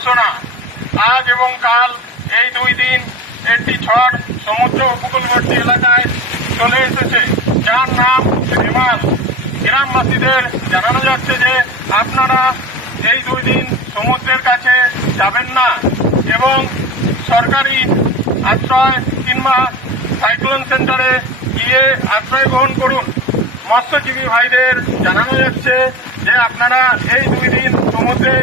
ঘোষণা। আজ এবং কাল এই 2 দিন একটি ঝড় সমুদ্র উপকূলবর্তী এলাকায় চলে এসেছে, যার নাম রেমাল। গ্রামবাসীদের জানানো যাচ্ছে যে আপনারা এই 2 দিন সমুদ্রের কাছে যাবেন না এবং সরকারি আশ্রয় কিংবা সাইক্লোন সেন্টারে গিয়ে আশ্রয় গ্রহণ করুন। মৎস্যজীবী ভাইদের জানানো যাচ্ছে যে আপনারা এই 2 দিন সমুদ্রে